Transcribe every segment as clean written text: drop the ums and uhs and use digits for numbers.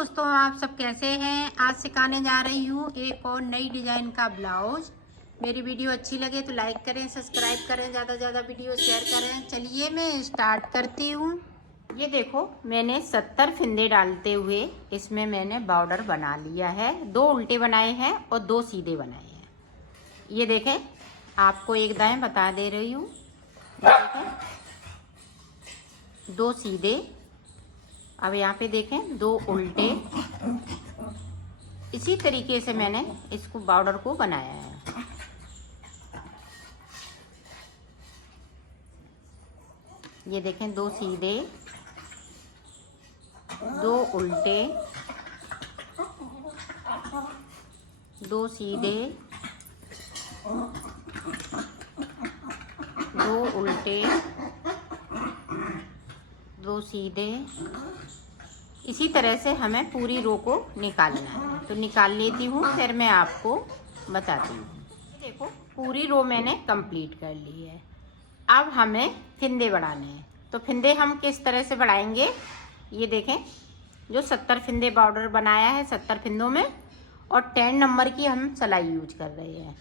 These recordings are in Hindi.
दोस्तों, आप सब कैसे हैं। आज सिखाने जा रही हूँ एक और नई डिज़ाइन का ब्लाउज। मेरी वीडियो अच्छी लगे तो लाइक करें, सब्सक्राइब करें, ज़्यादा से ज़्यादा वीडियो शेयर करें। चलिए मैं स्टार्ट करती हूँ। ये देखो, मैंने 70 फिंदे डालते हुए इसमें मैंने बॉर्डर बना लिया है। 2 उल्टे बनाए हैं और 2 सीधे बनाए हैं। ये देखें, आपको एक दाएं बता दे रही हूँ। ये देखें, 2 सीधे। अब यहाँ पे देखें 2 उल्टे। इसी तरीके से मैंने इसको बॉर्डर को बनाया है। ये देखें, 2 सीधे, 2 उल्टे, 2 सीधे, 2 उल्टे, 2 सीधे। इसी तरह से हमें पूरी रो को निकालना है। तो निकाल लेती हूँ, फिर मैं आपको बताती हूँ। देखो, पूरी रो मैंने कंप्लीट कर ली है। अब हमें फिंदे बढ़ाने हैं। तो फिंदे हम किस तरह से बढ़ाएंगे, ये देखें। जो 70 फिंदे बॉर्डर बनाया है, 70 फिंदों में और 10 नंबर की हम सिलाई यूज कर रहे हैं।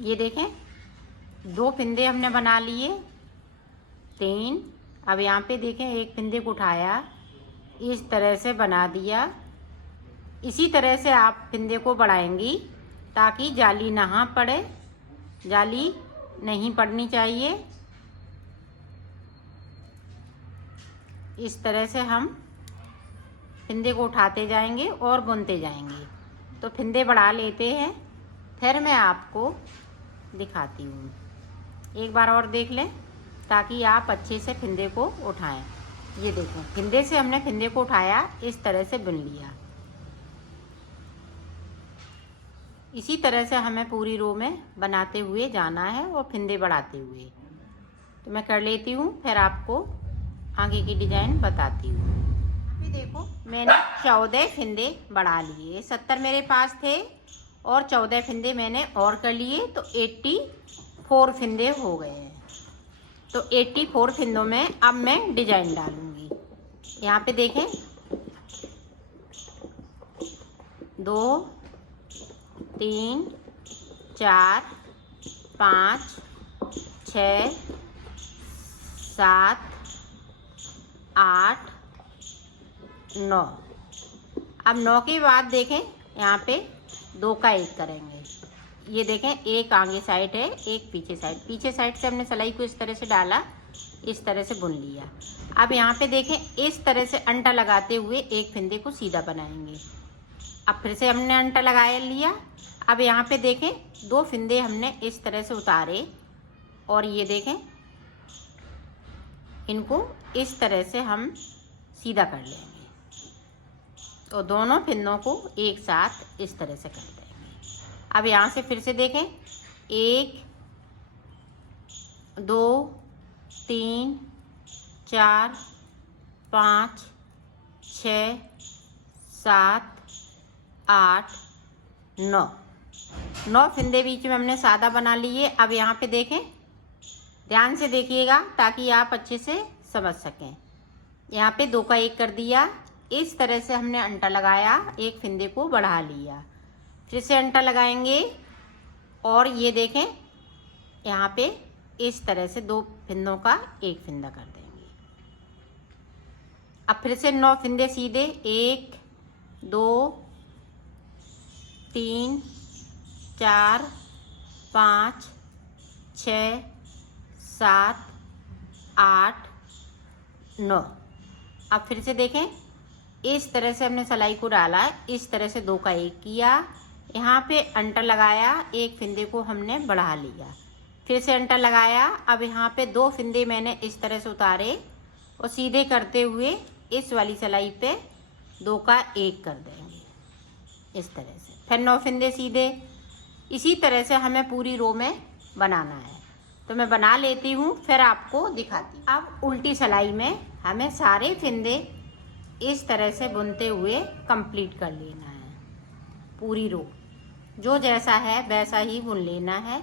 ये देखें, 2 फिंदे हमने बना लिए, 3। अब यहाँ पे देखें, एक फिंदे को उठाया, इस तरह से बना दिया। इसी तरह से आप फिंदे को बढ़ाएंगी ताकि जाली ना पड़े। जाली नहीं पड़नी चाहिए। इस तरह से हम फिंदे को उठाते जाएंगे और बुनते जाएंगे। तो फिंदे बढ़ा लेते हैं, फिर मैं आपको दिखाती हूँ। एक बार और देख लें ताकि आप अच्छे से फिंदे को उठाएं। ये देखें, फिंदे से हमने फिंदे को उठाया, इस तरह से बुन लिया। इसी तरह से हमें पूरी रो में बनाते हुए जाना है और फिंदे बढ़ाते हुए। तो मैं कर लेती हूँ, फिर आपको आगे की डिजाइन बताती हूँ। अभी देखो, मैंने 14 फिंदे बढ़ा लिए। 70 मेरे पास थे और 14 फिंदे मैंने और कर लिए, तो 84 फिंदे हो गए हैं। तो 84 फिंदों में अब मैं डिजाइन डालूंगी। यहाँ पे देखें, 2 3 4 5 6 7 8 9। अब 9 के बाद देखें, यहाँ पे 2 का 1 करेंगे। ये देखें, एक आगे साइड है, एक पीछे साइड। पीछे साइड से हमने सिलाई को इस तरह से डाला, इस तरह से बुन लिया। अब यहाँ पे देखें, इस तरह से अंटा लगाते हुए एक फिंदे को सीधा बनाएंगे। अब फिर से हमने अंटा लगाया लिया। अब यहाँ पे देखें, 2 फिंदे हमने इस तरह से उतारे और ये देखें, इनको इस तरह से हम सीधा कर लेंगे। तो दोनों फिंदों को एक साथ इस तरह से कर देंगे। अब यहाँ से फिर से देखें, 1 2 3 4 5 6 7 8 9 फिंदे बीच में हमने सादा बना लिए। अब यहाँ पे देखें, ध्यान से देखिएगा ताकि आप अच्छे से समझ सकें। यहाँ पे 2 का 1 कर दिया, इस तरह से हमने अंटा लगाया, एक फिंदे को बढ़ा लिया। फिर से अंटा लगाएंगे और ये देखें, यहाँ पे इस तरह से 2 फिंदों का 1 फिंदा कर देंगे। अब फिर से 9 फिंदे सीधे, 1 2 3 4 5 6 7 8 9। अब फिर से देखें, इस तरह से हमने सिलाई को डाला, इस तरह से 2 का 1 किया, यहाँ पे अंटा लगाया, एक फिंदे को हमने बढ़ा लिया। फिर से अंटा लगाया। अब यहाँ पे 2 फिंदे मैंने इस तरह से उतारे और सीधे करते हुए इस वाली सिलाई पे 2 का 1 कर देंगे, इस तरह से। फिर 9 फिंदे सीधे। इसी तरह से हमें पूरी रो में बनाना है। तो मैं बना लेती हूँ, फिर आपको दिखाती हूँ। अब उल्टी सिलाई में हमें सारे फिंदे इस तरह से बुनते हुए कंप्लीट कर लेना है। पूरी रो जो जैसा है वैसा ही बुन लेना है।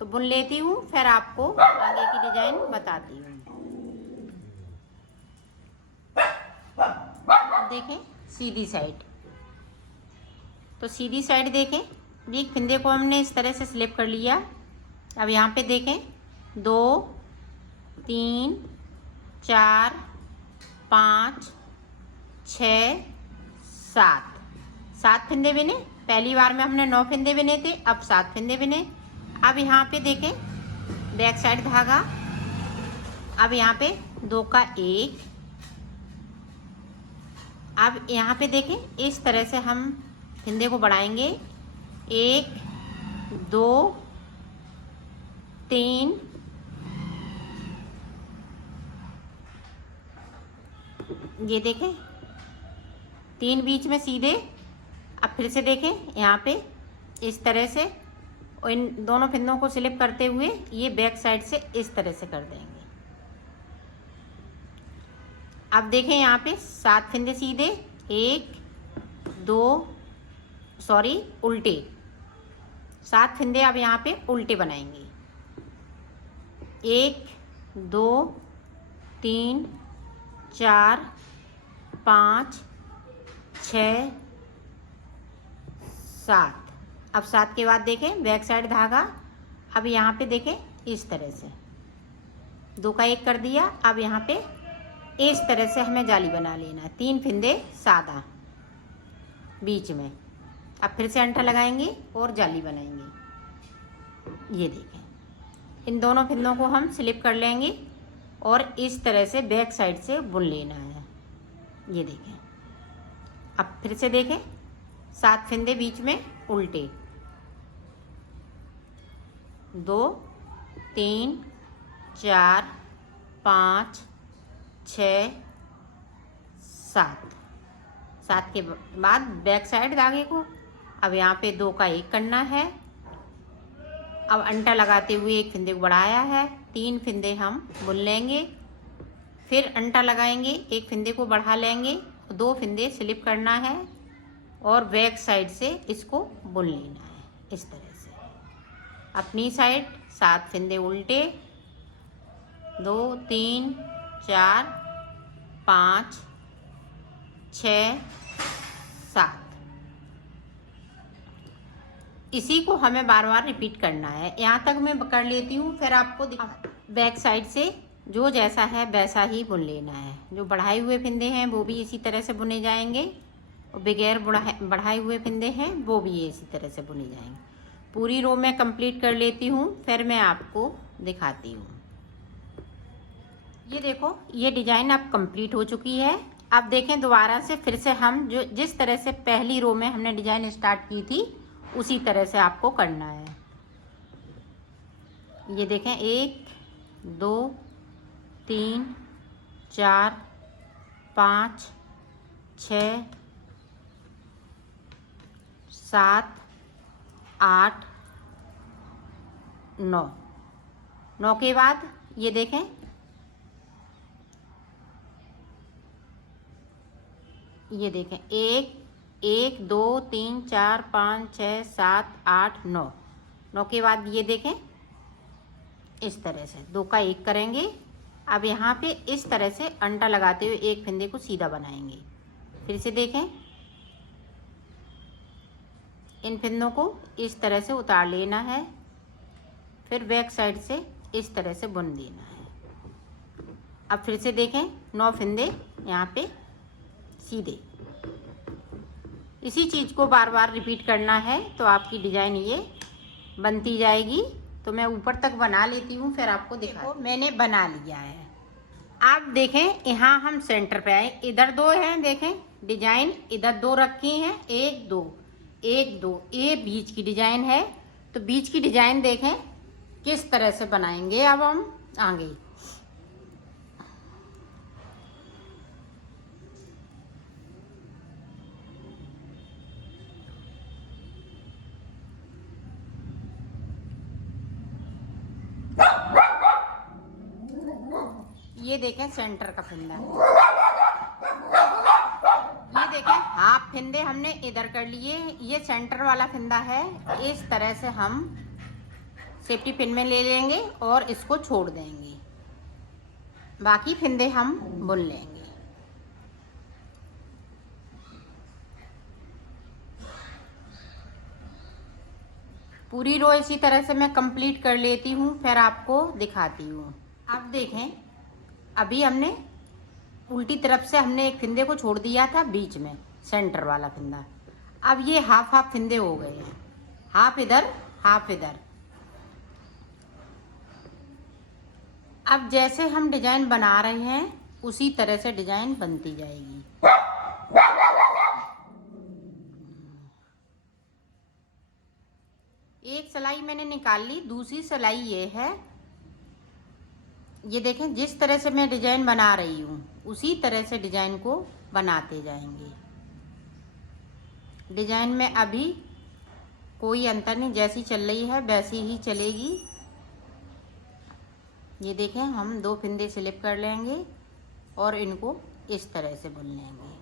तो बुन लेती हूँ, फिर आपको आगे की डिजाइन बताती हूँ। देखें सीधी साइड, तो सीधी साइड देखें, एक फिंदे को हमने इस तरह से स्लिप कर लिया। अब यहाँ पे देखें 2 3 4 5 6 7 फिंदे बिने। पहली बार में हमने 9 फिंदे बिने थे, अब 7 फिंदे बिने। अब यहाँ पे देखें बैक साइड धागा, अब यहाँ पे 2 का 1। अब यहाँ पे देखें इस तरह से हम फिंदे को बढ़ाएंगे, 1 2 3 ये देखें 3 बीच में सीधे। अब फिर से देखें यहाँ पे इस तरह से, और इन दोनों फिंदों को स्लिप करते हुए ये बैक साइड से इस तरह से कर देंगे। अब देखें यहाँ पे 7 फिंदे सीधे, 1 2 सॉरी उल्टे 7 फिंदे अब यहाँ पे उल्टे बनाएंगे, 1 2 3 4 5 6 7। अब 7 के बाद देखें बैक साइड धागा, अब यहाँ पे देखें इस तरह से 2 का 1 कर दिया। अब यहाँ पे इस तरह से हमें जाली बना लेना है, 3 फिंदे सादा बीच में। अब फिर से अंठा लगाएंगे और जाली बनाएंगे। ये देखें इन दोनों फिंदों को हम स्लिप कर लेंगे और इस तरह से बैक साइड से बुन लेना है। ये देखें, अब फिर से देखें 7 फिंदे बीच में उल्टे, 2 3 4 5 6 7 के बाद बैक साइड धागे को, अब यहाँ पे 2 का 1 करना है। अब अंटा लगाते हुए एक फिंदे को बढ़ाया है, 3 फिंदे हम बुन लेंगे, फिर अंटा लगाएंगे, एक फिंदे को बढ़ा लेंगे, 2 फिंदे स्लिप करना है और बैक साइड से इसको बुन लेना है इस तरह से। अपनी साइड 7 फिंदे उल्टे, 2 3 4 5 6 7। इसी को हमें बार बार रिपीट करना है। यहाँ तक मैं कर लेती हूँ, फिर आपको बैक साइड से जो जैसा है वैसा ही बुन लेना है। जो बढ़ाए हुए फिंदे हैं वो भी इसी तरह से बुने जाएंगे, और बगैर बढ़ाए हुए फिंदे हैं वो भी इसी तरह से बुने जाएंगे। पूरी रो में कंप्लीट कर लेती हूँ, फिर मैं आपको दिखाती हूँ। ये देखो ये डिजाइन अब कंप्लीट हो चुकी है। अब देखें दोबारा से फिर से हम जो जिस तरह से पहली रो में हमने डिजाइन स्टार्ट की थी उसी तरह से आपको करना है। ये देखें 1 2 3 4 5 6 7 8 9 के बाद ये देखें ये देखें 1 2 3 4 5 6 7 8 9 के बाद ये देखें इस तरह से 2 का 1 करेंगे। अब यहाँ पे इस तरह से अंटा लगाते हुए एक फिंदे को सीधा बनाएंगे। फिर से देखें इन फिंदों को इस तरह से उतार लेना है, फिर बैक साइड से इस तरह से बुन देना है। अब फिर से देखें 9 फिंदे यहाँ पे सीधे। इसी चीज़ को बार बार रिपीट करना है तो आपकी डिजाइन ये बनती जाएगी। तो मैं ऊपर तक बना लेती हूँ, फिर आपको देखो मैंने बना लिया है। आप देखें यहाँ हम सेंटर पे आए, इधर 2 हैं, देखें डिजाइन इधर 2 रखी हैं, 1 2 1 2, ये बीच की डिजाइन है। तो बीच की डिजाइन देखें किस तरह से बनाएंगे। अब हम आगे ये देखें सेंटर का फिंदा, ये देखें हाफ फिंदे हमने इधर कर लिए, ये सेंटर वाला फिंदा है। इस तरह से हम सेफ्टी पिन में ले लेंगे और इसको छोड़ देंगे। बाकी फंदे हम बुन लेंगे। पूरी रो इसी तरह से मैं कंप्लीट कर लेती हूँ, फिर आपको दिखाती हूँ। अब देखें, अभी हमने उल्टी तरफ से हमने एक फंदे को छोड़ दिया था बीच में, सेंटर वाला फंदा। अब ये हाफ हाफ फंदे हो गए हैं, हाफ इधर हाफ इधर। अब जैसे हम डिजाइन बना रहे हैं उसी तरह से डिजाइन बनती जाएगी। एक सिलाई मैंने निकाल ली, दूसरी सिलाई ये है। ये देखें, जिस तरह से मैं डिजाइन बना रही हूँ उसी तरह से डिजाइन को बनाते जाएंगे। डिजाइन में अभी कोई अंतर नहीं, जैसी चल रही है वैसी ही चलेगी। ये देखें, हम 2 फंदे स्लिप कर लेंगे और इनको इस तरह से बुन लेंगे।